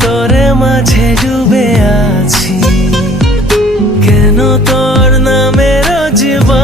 তোরে মাঝে ডুবে আছি? কেন তোর নামে জীবন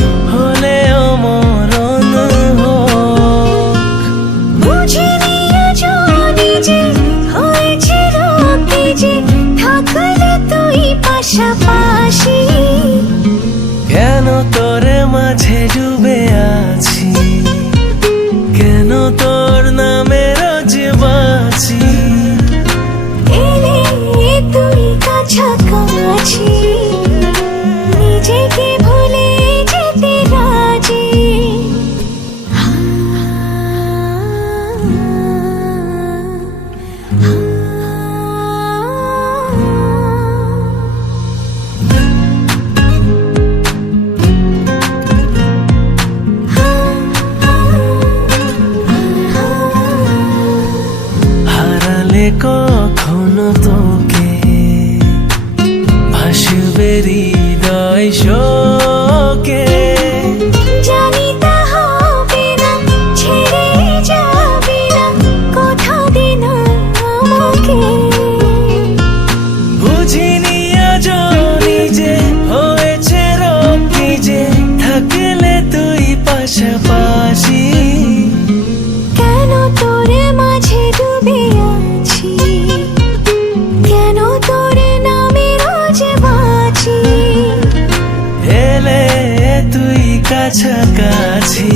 তোর মাঝে ডুবে আছি। কেন তোর নামে রোজ বাঁচি? কাছাকাছি। নিজেকে কখনো তোকে ভাসবেরি কাছাকাছি।